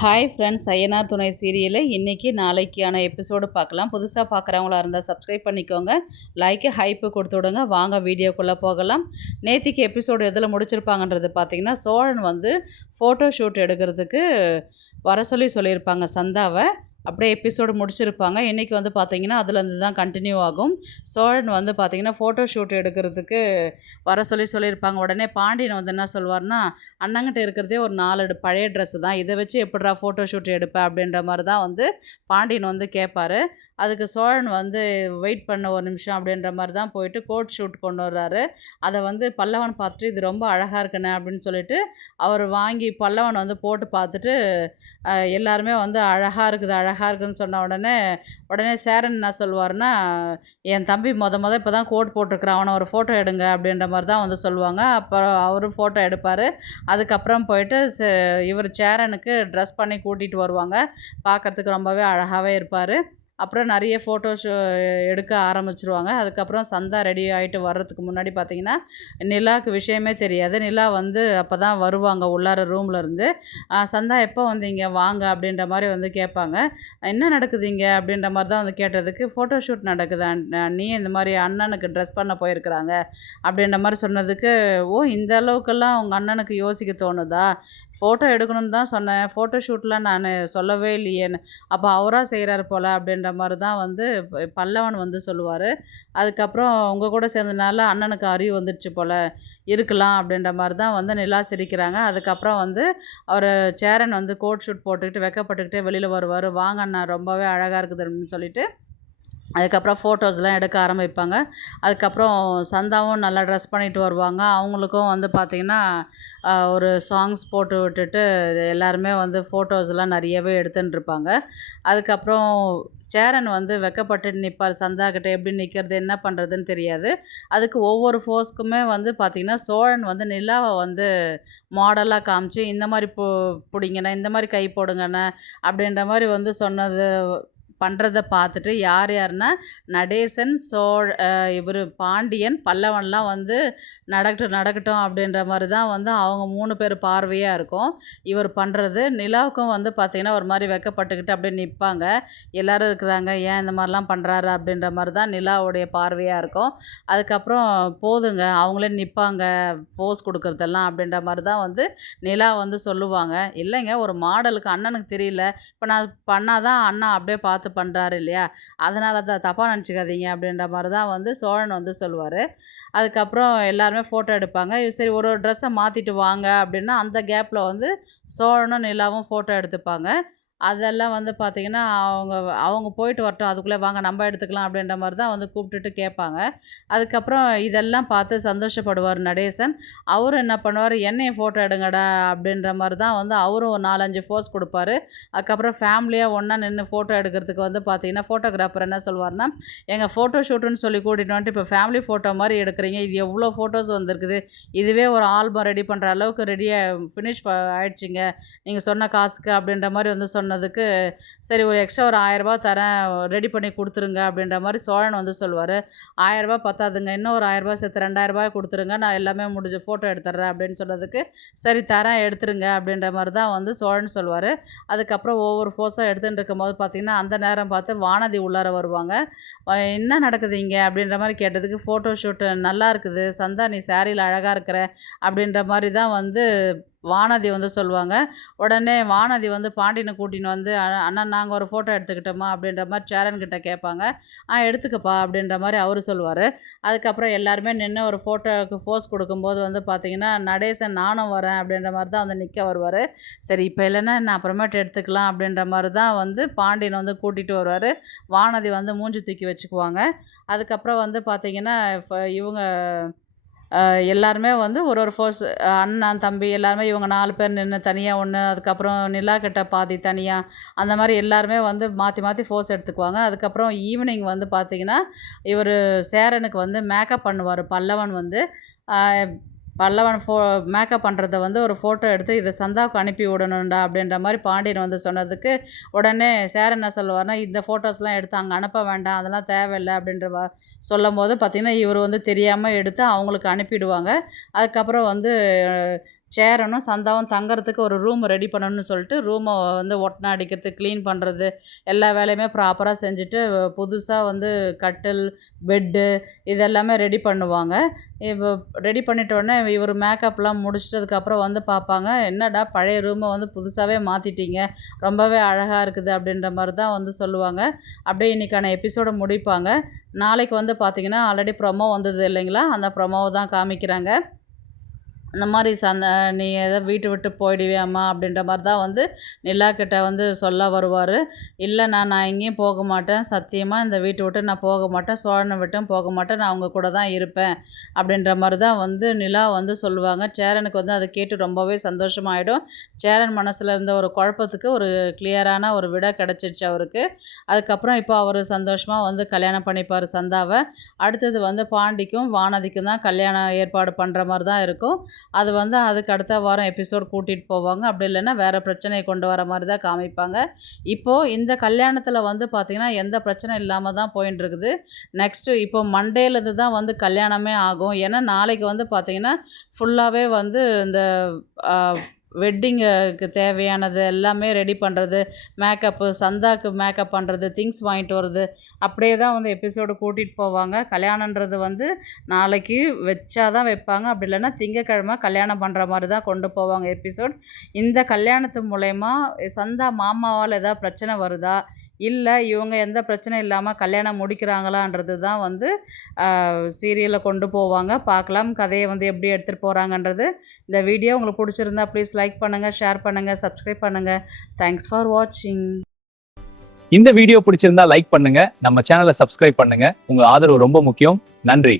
Hi friends, Ayyanar துணை சீரியலில் இன்றைக்கி நாளைக்கான எபிசோடு பார்க்கலாம். புதுசாக பார்க்குறவங்களா இருந்தால் சப்ஸ்கிரைப் பண்ணிக்கோங்க, லைக்கு ஹைப்பு கொடுத்து விடுங்க. வாங்க வீடியோக்குள்ளே போகலாம். நேத்திக்கு எபிசோடு எதில் முடிச்சிருப்பாங்கன்றது பார்த்திங்கன்னா, சோழன் வந்து ஃபோட்டோ ஷூட் எடுக்கிறதுக்கு வர சொல்லியிருப்பாங்க சந்தாவை. அப்படியே எபிசோடு முடிச்சிருப்பாங்க. இன்றைக்கி வந்து பார்த்திங்கன்னா அதுலேருந்து தான் கண்டினியூ ஆகும். சோழன் வந்து பார்த்திங்கன்னா ஃபோட்டோ ஷூட் எடுக்கிறதுக்கு வர சொல்லியிருப்பாங்க. உடனே பாண்டியன் வந்து என்ன சொல்வார்னா, அண்ணங்கிட்ட இருக்கிறதே ஒரு 4 பழைய ட்ரெஸ்ஸு தான், இதை வச்சு எப்படிடா ஃபோட்டோ ஷூட் எடுப்பேன் அப்படின்ற மாதிரி தான் வந்து பாண்டியன் வந்து கேட்பார். அதுக்கு சோழன் வந்து வெயிட் பண்ண ஒரு நிமிஷம் அப்படின்ற மாதிரி தான் போயிட்டு கோட் ஷூட் கொண்டு வர்றாரு. அதை வந்து பல்லவன் பார்த்துட்டு இது ரொம்ப அழகாக இருக்குண்ணே அப்படின்னு சொல்லிட்டு அவர் வாங்கி பல்லவன் வந்து போட்டு பார்த்துட்டு எல்லாருமே வந்து அழகாக இருக்குதுன்னு சொன்ன உடனே சேரன் என்ன சொல்லுவார்னா, என் தம்பி இப்போ தான் கோட் போட்டிருக்கிறான், அவனை ஒரு ஃபோட்டோ எடுங்க அப்படின்ற மாதிரி தான் வந்து சொல்லுவாங்க. அப்புறம் அவரும் ஃபோட்டோ எடுப்பார். அதுக்கப்புறம் போயிட்டு இவர் சேரனுக்கு ட்ரெஸ் பண்ணி கூட்டிகிட்டு வருவாங்க. பார்க்குறதுக்கு ரொம்பவே அழகாகவே இருப்பார். அப்புறம் நிறைய ஃபோட்டோஸ் எடுக்க ஆரம்பிச்சிருவாங்க. அதுக்கப்புறம் சந்தா ரெடி ஆகிட்டு வர்றதுக்கு முன்னாடி பார்த்திங்கன்னா நிலாவுக்கு விஷயமே தெரியாது. நிலா வந்து அப்போ தான் வருவாங்க உள்ளார ரூம்லேருந்து. சந்தா எப்போ வந்தீங்க வாங்க அப்படின்ற மாதிரி வந்து கேட்பாங்க. என்ன நடக்குது இங்கே அப்படின்ற மாதிரி தான் வந்து கேட்டதுக்கு, ஃபோட்டோ ஷூட் நடக்குது அண்ணி, இந்த மாதிரி அண்ணனுக்கு ட்ரெஸ் பண்ண போயிருக்கிறாங்க அப்படின்ற மாதிரி சொன்னதுக்கு, ஓ இந்த அளவுக்கெல்லாம் உங்கள் அண்ணனுக்கு யோசிக்க தோணுதா, ஃபோட்டோ எடுக்கணும்னு தான் சொன்னேன், ஃபோட்டோ ஷூட்லாம் நான் சொல்லவே இல்லையேன்னு, அப்போ அவராக செய்கிறாரு போல் அப்படின்ற மாதிரி தான் வந்து பல்லவன் வந்து சொல்லுவார். அதுக்கப்புறம் உங்கள் கூட சேர்ந்ததுனால அண்ணனுக்கு அறிவு வந்துடுச்சு போல் இருக்கலாம் அப்படின்ற மாதிரி தான் வந்து நிலா சிரிக்கிறாங்க. அதுக்கப்புறம் வந்து அவர் சேரன் வந்து கோட் ஷூட் போட்டுக்கிட்டு வெக்கப்பட்டுக்கிட்டே வெளியில் வருவார். வாங்க அண்ணா ரொம்பவே அழகாக இருக்குது அப்படின்னு சொல்லிட்டு அதுக்கப்புறம் ஃபோட்டோஸ்லாம் எடுக்க ஆரம்பிப்பாங்க. அதுக்கப்புறம் சந்தாவும் நல்லா ட்ரெஸ் பண்ணிட்டு வருவாங்க. அவங்களுக்கும் வந்து பார்த்திங்கன்னா ஒரு சாங்ஸ் போட்டு விட்டுட்டு எல்லாருமே வந்து ஃபோட்டோஸ்லாம் நிறையவே எடுத்துட்டுருப்பாங்க. அதுக்கப்புறம் சேரன் வந்து வெக்கப்பட்டு நிற்பார். சந்தாக்கிட்ட எப்படி நிற்கிறது என்ன பண்ணுறதுன்னு தெரியாது. அதுக்கு ஒவ்வொரு ஃபோஸ்க்குமே வந்து பார்த்திங்கன்னா சோழன் வந்து நிலாவை வந்து மாடலாக காமிச்சு, இந்த மாதிரி பிடிங்கண்ணே, இந்த மாதிரி கை போடுங்கண்ணே அப்படின்ற மாதிரி வந்து சொன்னது பண்ணுறதை பார்த்துட்டு யாருன்னா நடேசன், இவர் பாண்டியன், பல்லவன்லாம் வந்து நடக்கட்டும் அப்படின்ற மாதிரி தான் வந்து அவங்க 3 பேர் பார்வையாக இருக்கும் இவர் பண்ணுறது. நிலாவுக்கும் வந்து பார்த்திங்கன்னா ஒரு மாதிரி வெக்கப்பட்டுக்கிட்டு அப்படியே நிற்பாங்க. எல்லோரும் இருக்கிறாங்க, ஏன் இந்த மாதிரிலாம் பண்ணுறாரு அப்படின்ற மாதிரி தான் நிலாவுடைய பார்வையாக இருக்கும். அதுக்கப்புறம் போதுங்க அவங்களே நிற்பாங்க போஸ் கொடுக்குறதெல்லாம் அப்படின்ற மாதிரி தான் வந்து நிலா வந்து சொல்லுவாங்க. இல்லைங்க ஒரு மாடலுக்கு அண்ணனுக்கு தெரியல, இப்போ நான் பண்ணால் தான் அண்ணா அப்படியே பார்த்து பண்ணுறாரு இல்லையா, அதனால தான் தப்பாக நினச்சிக்காதீங்க அப்படின்ற மாதிரி தான் வந்து சோழன் வந்து சொல்லுவார். அதுக்கப்புறம் எல்லாருமே ஃபோட்டோ எடுப்பாங்க. சரி ஒரு ட்ரெஸ்ஸை மாற்றிட்டு வாங்க அப்படின்னா அந்த கேப்பில் வந்து சோழனும் நிலாவும் ஃபோட்டோ எடுத்துப்பாங்க. அதெல்லாம் வந்து பார்த்திங்கன்னா அவங்க போயிட்டு வரட்டும், அதுக்குள்ளே வாங்க நம்ம எடுத்துக்கலாம் அப்படின்ற மாதிரி தான் வந்து கூப்பிட்டுட்டு கேட்பாங்க. அதுக்கப்புறம் இதெல்லாம் பார்த்து சந்தோஷப்படுவார் நடேசன். அவரும் என்ன பண்ணுவார், என்னையும் ஃபோட்டோ எடுங்கடா அப்படின்ற மாதிரி தான் வந்து அவரும் ஒரு 4-5 ஃபோஸ் கொடுப்பாரு. அதுக்கப்புறம் ஃபேமிலியாக ஒன்றா நின்று ஃபோட்டோ எடுக்கிறதுக்கு வந்து பார்த்திங்கன்னா ஃபோட்டோகிராஃபர் என்ன சொல்வார்னா, எங்கள் ஃபோட்டோ ஷூட்டுன்னு சொல்லி கூட்டிகிட்டு வந்துட்டு இப்போ ஃபேமிலி ஃபோட்டோ மாதிரி எடுக்கிறீங்க, இது எவ்வளோ ஃபோட்டோஸ் வந்திருக்குது, இதுவே ஒரு ஆல்பம் ரெடி பண்ணுற அளவுக்கு ஃபினிஷ் ஆகிடுச்சிங்க நீங்கள் சொன்ன காசுக்கு அப்படின்ற மாதிரி வந்து சொன்னதுக்கு, சரி ஒரு எக்ஸ்ட்ரா ஒரு 1000 ரூபா தரேன், ரெடி பண்ணி கொடுத்துருங்க அப்படின்ற மாதிரி சோழன் வந்து சொல்லுவார். 1000 ரூபா பத்தாதுங்க, இன்னும் ஒரு 1000 ரூபா சேர்த்து 2000 ரூபாய் கொடுத்துருங்க, நான் எல்லாமே முடிஞ்சு ஃபோட்டோ எடுத்துட்றேன் அப்படின்னு சொன்னதுக்கு, சரி தரேன் எடுத்துருங்க அப்படின்ற மாதிரி தான் வந்து சோழன் சொல்லுவார். அதுக்கப்புறம் ஒவ்வொரு ஃபோஸாக எடுத்துகிட்டு இருக்கும்போது பார்த்திங்கன்னா அந்த நேரம் பார்த்து வானதி உள்ளார வருவாங்க. என்ன நடக்குது இங்கே அப்படின்ற மாதிரி கேட்டதுக்கு, ஃபோட்டோ ஷூட்டு நல்லா இருக்குது சந்தா, நீ சாரியில் அழகாக இருக்கிற அப்படின்ற மாதிரி தான் வந்து வானதி வந்து சொல்லுவாங்க. உடனே வானதி வந்து பாண்டியனை கூட்டின்னு வந்து, அண்ணா நாங்கள் ஒரு ஃபோட்டோ எடுத்துக்கிட்டோமா அப்படின்ற மாதிரி சேரன்கிட்ட கேட்பாங்க. எடுத்துக்கப்பா அப்படின்ற மாதிரி அவர் சொல்லுவார். அதுக்கப்புறம் எல்லாருமே நின்று ஒரு ஃபோட்டோவுக்கு ஃபோஸ் கொடுக்கும்போது வந்து பார்த்திங்கன்னா நடேசன் நானும் வரேன் அப்படின்ற மாதிரி தான் வந்து நிற்க வருவார். சரி இப்போ இல்லைன்னா நான் அப்புறமேட்டு எடுத்துக்கலாம் அப்படின்ற மாதிரி தான் வந்து பாண்டியன் வந்து கூட்டிகிட்டு வருவார். வானதி வந்து மூஞ்சி தூக்கி வச்சுக்குவாங்க. அதுக்கப்புறம் வந்து பார்த்திங்கன்னா இவங்க எல்லாருமே வந்து ஒரு ஃபோர்ஸ், அண்ணன் தம்பி எல்லாருமே இவங்க 4 பேர் நின்று தனியாக ஒன்று, அதுக்கப்புறம் நிலா கிட்ட பாதி தனியாக, அந்த மாதிரி எல்லாருமே வந்து மாற்றி மாற்றி ஃபோர்ஸ் எடுத்துக்குவாங்க. அதுக்கப்புறம் ஈவினிங் வந்து பார்த்திங்கன்னா இவர் சேரனுக்கு வந்து மேக்கப் பண்ணுவார். பல்லவன் மேக்கப் பண்ணுறத வந்து ஒரு ஃபோட்டோ எடுத்து இதை சந்தாவுக்கு அனுப்பி விடணுண்டா அப்படின்ற மாதிரி பாண்டியன் வந்து சொன்னதுக்கு, உடனே சேரன் என்ன சொல்லுவார்னா, இந்த ஃபோட்டோஸ்லாம் எடுத்து அங்கே அனுப்ப வேண்டாம், அதெல்லாம் தேவையில்லை அப்படின்ற சொல்லும் போது பார்த்திங்கன்னா இவர் வந்து தெரியாமல் எடுத்து அவங்களுக்கு அனுப்பிடுவாங்க. அதுக்கப்புறம் வந்து சேரனும் சந்தாவும் தங்கறதுக்கு ஒரு ரூம் ரெடி பண்ணணும்னு சொல்லிட்டு ரூமை வந்து ஒட்டனை அடிக்கிறது, க்ளீன் பண்ணுறது எல்லா வேலையுமே ப்ராப்பராக செஞ்சுட்டு புதுசாக வந்து கட்டில், பெட்டு இதெல்லாமே ரெடி பண்ணுவாங்க. இப்போ ரெடி பண்ணிட்டோடனே இவர் மேக்கப்லாம் முடிச்சிட்டதுக்கப்புறம் வந்து பார்ப்பாங்க, என்னடா பழைய ரூமை வந்து புதுசாகவே மாற்றிட்டீங்க, ரொம்பவே அழகாக இருக்குது அப்படின்ற மாதிரி தான் வந்து சொல்லுவாங்க. அப்படியே இன்றைக்கான எபிசோடை முடிப்பாங்க. நாளைக்கு வந்து பார்த்திங்கன்னா ஆல்ரெடி ப்ரொமோ வந்தது இல்லைங்களா, அந்த ப்ரொமோவை தான் காமிக்கிறாங்க. இந்த மாதிரி நீ எதோ வீட்டை விட்டு போயிடுவியாம்மா அப்படின்ற மாதிரி தான் வந்து நிலாக்கிட்ட வந்து சொல்ல வருவார். இல்லை நான் எங்கேயும் போக மாட்டேன், சத்தியமாக இந்த வீட்டை விட்டு நான் போக மாட்டேன், சோழனை விட்டும் போக மாட்டேன், நான் அவங்க கூட தான் இருப்பேன் அப்படின்ற மாதிரி தான் வந்து நிலா வந்து சொல்லுவாங்க. சேரனுக்கு வந்து அதை கேட்டு ரொம்பவே சந்தோஷமாயிடும். சேரன் மனசில் இருந்த ஒரு குழப்பத்துக்கு ஒரு கிளியரான ஒரு விடை கிடச்சிருச்சு அவருக்கு. அதுக்கப்புறம் இப்போ அவர் சந்தோஷமாக வந்து கல்யாணம் பண்ணிப்பார் சந்தாவை. அடுத்தது வந்து பாண்டிக்கும் வானதிக்கும் தான் கல்யாணம் ஏற்பாடு பண்ணுற மாதிரி தான் இருக்கும். அது வந்து அதுக்கு அடுத்த வாரம் எபிசோட் கூட்டிகிட்டு போவாங்க. அப்படி இல்லைன்னா வேறு பிரச்சனையை கொண்டு வர மாதிரி தான் காமிப்பாங்க. இப்போது இந்த கல்யாணத்தில் வந்து பார்த்திங்கன்னா எந்த பிரச்சனை இல்லாமல் தான் போயின்னு இருக்குது. நெக்ஸ்ட்டு இப்போ மண்டேலேருந்து தான் வந்து கல்யாணமே ஆகும். ஏன்னா நாளைக்கு வந்து பார்த்திங்கன்னா ஃபுல்லாகவே வந்து இந்த வெட்டிங்குக்கு தேவையானது எல்லாமே ரெடி பண்ணுறது, மேக்கப்பு, சந்தாக்கு மேக்கப் பண்ணுறது, திங்ஸ் வாங்கிட்டு வர்றது, அப்படியே தான் வந்து எபிசோடு கூட்டிகிட்டு போவாங்க. கல்யாணன்றது வந்து நாளைக்கு வச்சா தான் வைப்பாங்க, அப்படி இல்லைன்னா திங்கக்கிழமை கல்யாணம் பண்ணுற மாதிரி தான் கொண்டு போவாங்க எபிசோட். இந்த கல்யாணத்து மூலயமா சந்தா மாமாவால் ஏதாவது பிரச்சனை வருதா, இல்லை இவங்க எந்த பிரச்சனையும் இல்லாமல் கல்யாணம் முடிக்கிறாங்களான்றது தான் வந்து சீரியலை கொண்டு போவாங்க. பார்க்கலாம் கதையை வந்து எப்படி எடுத்துகிட்டு போகிறாங்கன்றது. இந்த வீடியோ உங்களுக்கு பிடிச்சிருந்தா ப்ளீஸ் லைக் பண்ணுங்கள், ஷேர் பண்ணுங்கள், சப்ஸ்கிரைப் பண்ணுங்கள். தேங்க்ஸ் ஃபார் வாட்சிங். இந்த வீடியோ பிடிச்சிருந்தா லைக் பண்ணுங்க, நம்ம சேனலை சப்ஸ்கிரைப் பண்ணுங்க. உங்க ஆதரவு ரொம்ப முக்கியம். நன்றி.